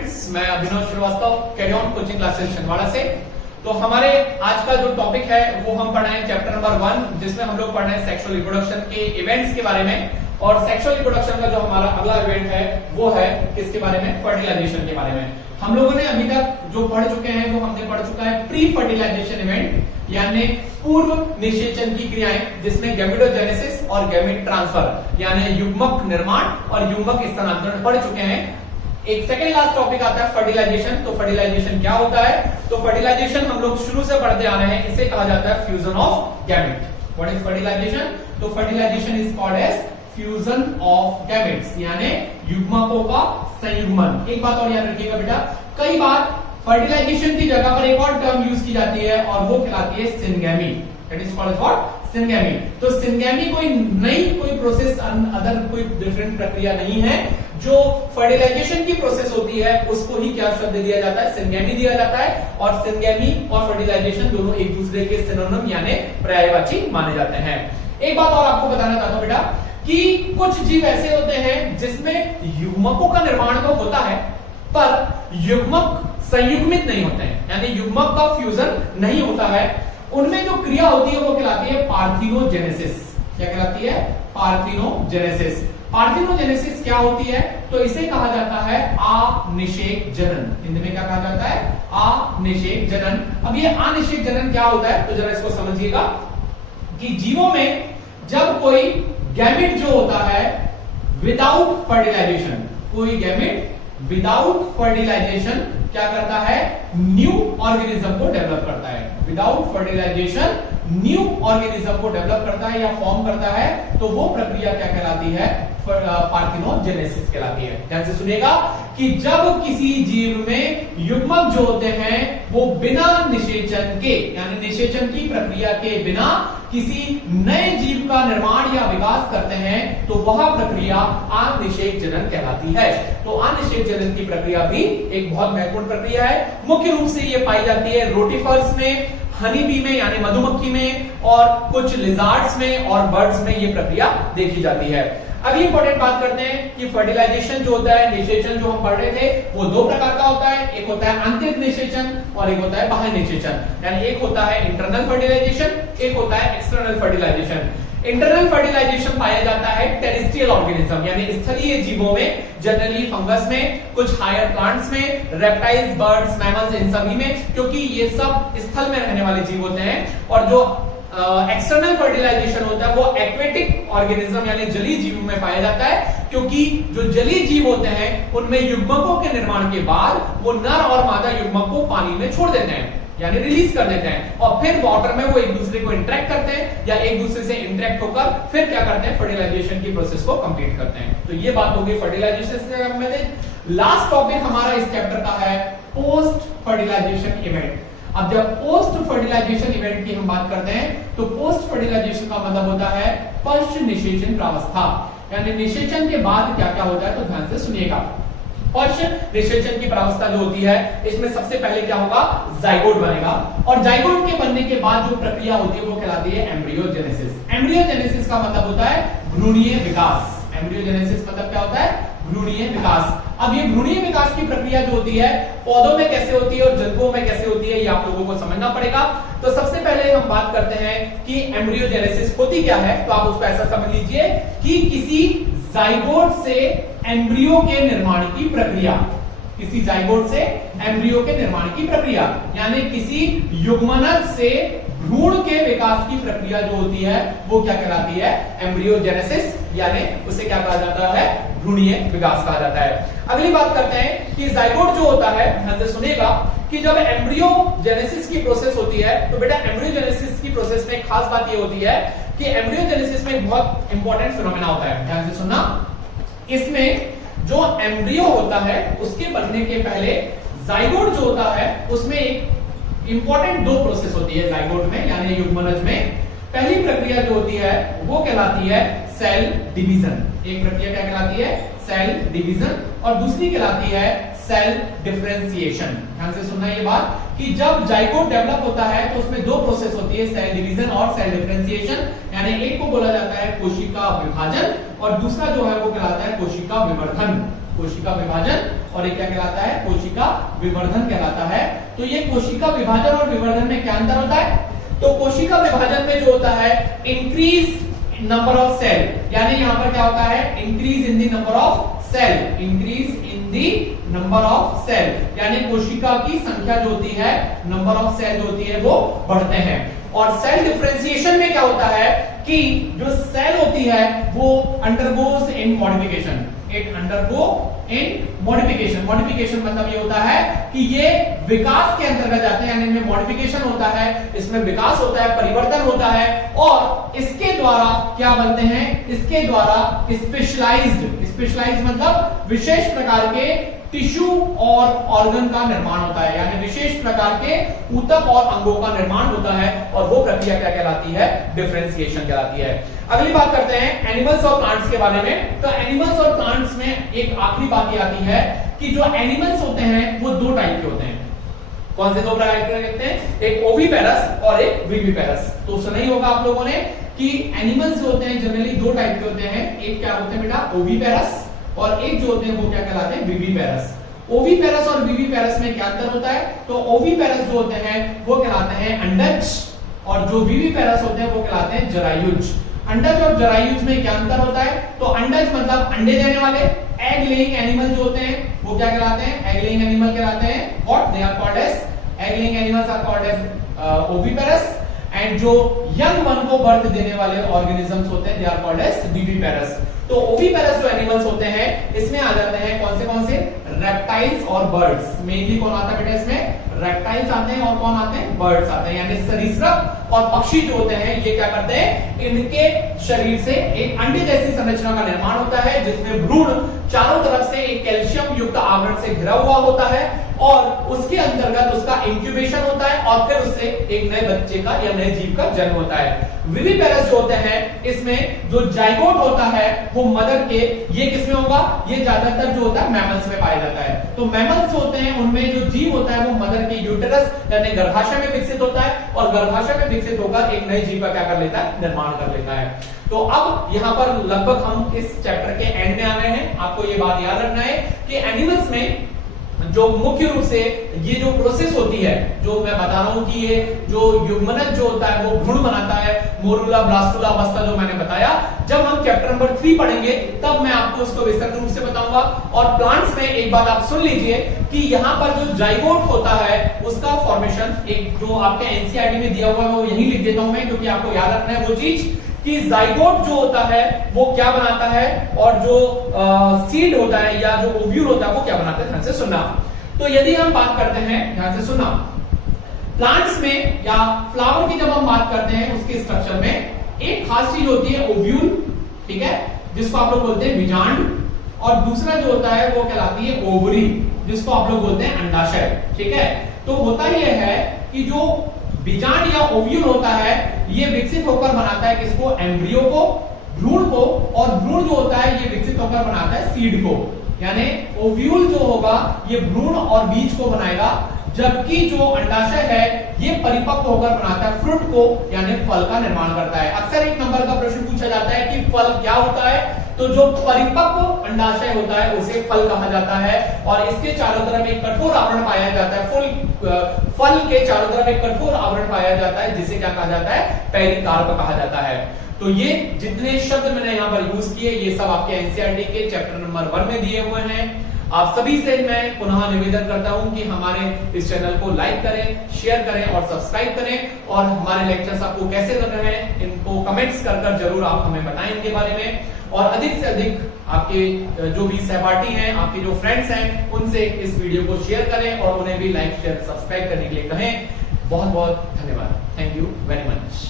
Students, मैं Abhinav Srivastava, carry on coaching classes Chhindwara से। तो हमारे आज का जो टॉपिक है वो हम पढ़ रहे हैं चैप्टर नंबर 1, जिसमें हम लोग पढ़ रहे हैं सेक्सुअल रिप्रोडक्शन के इवेंट्स के बारे में। और सेक्सुअल रिप्रोडक्शन का जो हमारा अगला इवेंट है वो है किसके बारे में? फर्टिलाइजेशन के बारे में। हम लोगों ने अभी तक जो पढ़ चुके हैं वो हमने पढ़ चुका है प्री फर्टिलाइजेशन इवेंट, यानी पूर्व निषेचन की क्रियाएं, जिसमें गैमेटोजेनेसिस और गैमेट ट्रांसफर यानी युग्मक निर्माण और युग्मक स्थानांतरण पढ़ चुके हैं। एक सेकंड लास्ट टॉपिक आता है फर्टिलाइजेशन। तो फर्टिलाइजेशन क्या होता है? तो फर्टिलाइजेशन हम लोग शुरू से पढ़ते आ रहे हैं, इसे कहा जाता है fusion of gamete. What is fertilization? तो fertilization is called as fusion of gametes, यानी युग्मकों का संयुग्मन। एक बात और याद रखिएगा बेटा, कई बार फर्टिलाइजेशन की जगह पर एक और टर्म यूज की जाती है और वो कहलाती है syngamy. That is called what? Syngamy. तो सिनगैमी कोई नई कोई प्रोसेस, अदर कोई डिफरेंट प्रक्रिया नहीं है। जो फर्टिलाइजेशन की प्रोसेस होती है उसको ही क्या शब्द दिया जाता है? सिनगैमी दिया जाता है। और सिनगैमी और फर्टिलाइजेशन दोनों एक दूसरे के सिनोनिम यानी पर्यायवाची माने जाते हैं। एक बात और आपको बताना चाहता हूं बेटा कि कुछ जीव ऐसे होते हैं जिसमें युग्मकों का निर्माण तो होता है पर युग्मक संयुग्मित नहीं होते हैं, यानी युग्मक का फ्यूजन नहीं होता है। उनमें जो क्रिया होती है वो कहलाती है पार्थिनोजेनेसिस। क्या कहलाती है? पार्थिनोजेनेसिस। पार्थिनोजेनेसिस क्या होती है? तो इसे कहा जाता है अनिषेक जनन। हिंदी में क्या कहा जाता है? अनिषेक जनन। अब ये अनिषेक जनन क्या होता है? तो जरा इसको समझिएगा कि जीवों में जब कोई गैमेट जो होता है विदाउट फर्टिलाइजेशन, कोई गैमेट विदाउट फर्टिलाइजेशन क्या करता है? न्यू ऑर्गेनिज्म को डेवलप करता है। विदाउट फर्टिलाइजेशन न्यू ऑर्गेनिज्म को डेवलप करता है या फॉर्म करता है, तो वो प्रक्रिया क्या कहलाती है? पार्थिनोजेनेसिस कहलाती है। ध्यान से सुनिएगा कि जब किसी जीव में युग्मक जो होते हैं वो बिना निषेचन के, यानी निषेचन की प्रक्रिया के बिना किसी नए जीव का निर्माण या विकास करते हैं, तो वह प्रक्रिया अनिषेक जनन कहलाती है। तो अनिषेक जनन की प्रक्रिया भी एक बहुत महत्वपूर्ण प्रक्रिया है। मुख्य रूप से ये पाई जाती है रोटिफर्स में, हनी बी में यानी मधुमक्खी में, और कुछ लिजार्ड्स में और बर्ड्स में ये प्रक्रिया देखी जाती है। अगली इंपॉर्टेंट बात करते हैं कि फर्टिलाइजेशन जो होता है, निषेचन जो हम पढ़ रहे थे, वो दो प्रकार का होता है। एक होता है आंतरिक निषेचन और एक होता है बाह्य निषेचन। यानी एक होता है इंटरनल फर्टिलाइजेशन, एक होता है एक्सटर्नल फर्टिलाइजेशन। इंटरनल फर्टिलाइजेशन पाया जाता है टेरेस्ट्रियल ऑर्गेनिज्म यानी स्थलीय जीवों में, जनरली फंगस में, कुछ हायर प्लांट्स में, रेप्टाइल्स, बर्ड्स, मैमल्स, इन सभी में, क्योंकि ये सब स्थल में रहने वाले जीव होते हैं। और जो एक्सटर्नल फर्टिलाइजेशन होता है वो एक्वेटिक ऑर्गेनिज्म यानी जलीय जीवों में पाया जाता है, क्योंकि जो जलीय जीव होते हैं उनमें युग्मकों के निर्माण के बाद वो नर और मादा युग्मक को पानी में छोड़ देते हैं, यानी रिलीज कर देते हैं, और फिर वाटर में वो एक दूसरे को इंटरेक्ट करते हैं या एक दूसरे से इंटरेक्ट होकर फिर क्या करते हैं? फर्टिलाइजेशन की प्रोसेस को कंप्लीट करते हैं। तो ये बात होगी फर्टिलाइजेशन से। लास्ट टॉपिक हमारा इस चैप्टर का है पोस्ट फर्टिलाइजेशन इवेंट। अब जब पोस्ट फर्टिलाइजेशन इवेंट की हम बात करते हैं तो पोस्ट फर्टिलाइजेशन का मतलब होता है पश्च निषेचन प्रावस्था, यानी निषेचन के बाद क्या क्या होता है। तो ध्यान से सुनिएगा। पश्च निषेचन की प्रावस्था जो होती है, इसमें सबसे पहले क्या होगा? जाइगोट बनेगा, और जाइगोट के बनने के बाद जो प्रक्रिया होती है वो कहलाती है एम्ब्रियोजेनेसिस। एम्ब्रियोजेनेसिस का मतलब होता है भ्रूणीय विकास। एम्ब्रियोजेनेसिस मतलब क्या होता है? भ्रूणीय विकास। अब ये भ्रूणीय विकास की प्रक्रिया जो होती है पौधों में कैसे होती है और जंतुओं में कैसे होती है, ये आप लोगों को समझना पड़ेगा। तो सबसे पहले हम बात करते हैं कि एम्ब्रियोजेनेसिस होती क्या है। तो आप उसको ऐसा समझ लीजिए कि किसी जाइगोट से एम्ब्रियो के निर्माण की प्रक्रिया, किसी जाइगोट से एम्ब्रियो के निर्माण की प्रक्रिया, यानी किसी युग्मनज से भ्रूण के विकास की प्रक्रिया जो होती है वो क्या कहलाती है? एम्ब्रियोजेनेसिस, यानी उसे क्या कहा जाता है? भ्रूणीय विकास कहा जाता है। अगली बात करते हैं कि जाइगोट जो होता है, ध्यान से सुनिएगा कि जब एम्ब्रियोजेनेसिस की प्रोसेस होती है तो बेटा एम्ब्रियोजेनेसिस की प्रोसेस में खास बात ये होती है कि एम्ब्रियोजेनेसिस में बहुत इंपॉर्टेंट फिनोमेना होता है। ध्यान से सुनना, इसमें जो एम्ब्रियो होता है उसके बनने के पहले जाइगोट जो होता है उसमें एक इंपॉर्टेंट दो प्रोसेस होती है जाइगोट में, यानी युग्मनज में। पहली प्रक्रिया जो होती है वो कहलाती है सेल डिवीजन। एक प्रक्रिया क्या कहलाती है? Cell division. और दूसरी कहलाती है सेल डिफरेंशिएशन। ध्यान से सुनना ये बात कि जब जाइगोट डेवलप होता है तो उसमें दो प्रोसेस होती है, सेल डिवीजन और सेल डिफरेंशिएशन। यानी एक को बोला जाता है कोशिका विभाजन और दूसरा जो है वो कहलाता है कोशिका विवर्धन। कोशिका विभाजन और एक क्या कहलाता है, कोशिका विवर्धन कहलाता है। तो ये कोशिका विभाजन और विवर्धन में क्या अंतर होता है? तो कोशिका विभाजन में जो होता है इंक्रीज नंबर ऑफ सेल, यानी यहां पर क्या होता है, increase in the number of cell, increase in the number of cell, यानी कोशिका की संख्या जो होती है, नंबर ऑफ सेल जो होती है वो बढ़ते हैं। और सेल डिफरेंशिएशन में क्या होता है कि जो सेल होती है वो undergoes in modification, it undergo in modification. Modification मतलब ये होता है कि ये विकास के अंतर्गत जाते हैं, यानी इनमें मॉडिफिकेशन होता है, इसमें विकास होता है, परिवर्तन होता है, और इसके द्वारा क्या बनते हैं, इसके द्वारा स्पेशलाइज्ड मतलब विशेष प्रकार के टिश्यू और ऑर्गन का निर्माण होता है, यानी विशेष प्रकार के ऊतक और अंगों का निर्माण होता है, और वो प्रक्रिया क्या कहलाती है, डिफरेंशिएशन कहलाती है। अगली बात करते हैं एनिमल्स और प्लांट्स के बारे में। तो एनिमल्स और प्लांट्स में एक आखिरी बात ये आती है कि जो एनिमल्स होते हैं वो दो टाइप के होते हैं। कौन से दो प्रकार के होते हैं? एक ओविपेरस और एक विविपेरस। तो सुना ही होगा आप लोगों ने कि एनिमल्स जो होते हैं जनरली दो टाइप के होते हैं, एक क्या होते हैं बेटा, ओविपेरस, और एक जो होते हैं वो क्या कहलाते हैं, विविपेरस। ओविपेरस और विविपेरस में क्या अंतर होता है? तो ओविपेरस जो होते हैं वो कहलाते हैं अंडज, और जो विविपेरस होते हैं वो कहलाते हैं जरायुज। अंडज और जरायुज में क्या अंतर होता है? तो अंडज मतलब अंडे देने वाले, एग लेइंग एनिमल जो होते हैं वो क्या कहलाते हैं, एग लेइंग एनिमल कहलाते हैं। What they are called as, egg laying animals are called as oviparous, and जो यंग वन को बर्थ देने वाले ऑर्गेनिजम्स होते हैं they are called as viviparous. तो ओविपेरस जो एनिमल्स होते हैं इसमें आ जाते हैं कौन से रेप्टाइल्स और बर्ड्स। मेनली कौन आता है बेटा इसमें, रेप्टाइल्स आते हैं और कौन आते हैं, बर्ड्स आते हैं, यानी सरीसृप और पक्षी जो होते हैं ये क्या करते हैं, इनके शरीर से एक अंडे जैसी संरचना का निर्माण होता है, जिसमें भ्रूण चारों तरफ से एक कैल्शियम युक्त आवरण से घिरा हुआ होता है, और उसके अंतर्गत उसका इंक्यूबेशन होता है, और फिर उससे एक नए बच्चे का या नए जीव का जन्म होता है। विविपेरस जो होते हैं इसमें जो जाइगोट होता है वो मदर के, ये किसमें होगा, ये ज्यादातर जो होता है मैमल्स में पाया जाता है। तो मैमल्स जो होते हैं उनमें जो जीव होता है वो मदर के यूटेरस यानी गर्भाशय में विकसित होता है, और गर्भाशय में विकसित होकर एक नए जीव का क्या कर लेता है, निर्माण कर लेता है। तो अब यहां पर लगभग हम इस चैप्टर के एंड में आ गए हैं। आपको ये बात याद रखना है कि एनिमल्स में जो मुख्य रूप से ये जो प्रोसेस होती है, जो मैं बता रहा हूं कि ये जो युग्मनज जो होता है वो भ्रूण बनाता है, मोरुला, ब्लास्टुला अवस्था जो मैंने बताया, जब हम चैप्टर नंबर 3 पढ़ेंगे तब मैं आपको उसको विस्तृत रूप से बताऊंगा। और प्लांट्स में एक बात आप सुन लीजिए कि यहाँ पर जो जाइगोट होता है उसका फॉर्मेशन, एक जो आपके एनसीईआरटी में दिया हुआ है वो यही लिख देता हूं मैं, क्योंकि आपको याद रखना है वो चीज कि जाइगोट जो होता है वो क्या बनाता है, और जो सीड होता है या जो ओव्यूल होता है वो क्या बनाता है, ध्यान से सुनना। तो यदि हम बात करते हैं, ध्यान से सुनना, प्लांट्स में या फ्लावर की जब हम बात करते हैं उसके स्ट्रक्चर में एक खास चीज होती है ओव्यूल, ठीक है, जिसको आप लोग बोलते हैं बीजांड, और दूसरा जो होता है वो कहलाती है ओवरी, जिसको आप लोग बोलते हैं अंडाशय, ठीक है। तो होता यह है कि जो बीजांड या ओव्यूल होता है ये विकसित होकर बनाता है किसको, एम्ब्रियो को, भ्रूण को, और भ्रूण जो होता है ये विकसित होकर बनाता है सीड को, यानी ओव्यूल जो होगा ये भ्रूण और बीज को बनाएगा, जबकि जो अंडाशय है ये परिपक्व होकर बनाता है फ्रूट को, यानी फल का निर्माण करता है। अक्सर एक नंबर का प्रश्न पूछा जाता है कि फल क्या होता है, तो जो परिपक्व अंडाशय होता है उसे फल कहा जाता है, और इसके चारों तरफ एक कठोर आवरण पाया जाता है, फल के चारों तरफ एक कठोर आवरण पाया जाता है, जिसे क्या कहा जाता है, पेरिकार्प कहा जाता है। तो ये जितने शब्द मैंने यहाँ पर यूज किए ये सब आपके एनसीईआरटी के चैप्टर नंबर 1 में दिए हुए हैं। आप सभी से मैं पुनः निवेदन करता हूं कि हमारे इस चैनल को लाइक करें, शेयर करें और सब्सक्राइब करें, और हमारे लेक्चर्स आपको कैसे लग रहे हैं इनको कमेंट्स कर जरूर आप हमें बताएं इनके बारे में, और अधिक से अधिक आपके जो भी सहपाठी हैं, आपके जो फ्रेंड्स हैं, उनसे इस वीडियो को शेयर करें और उन्हें भी लाइक शेयर सब्सक्राइब करने के लिए कहें। बहुत बहुत धन्यवाद, थैंक यू वेरी मच।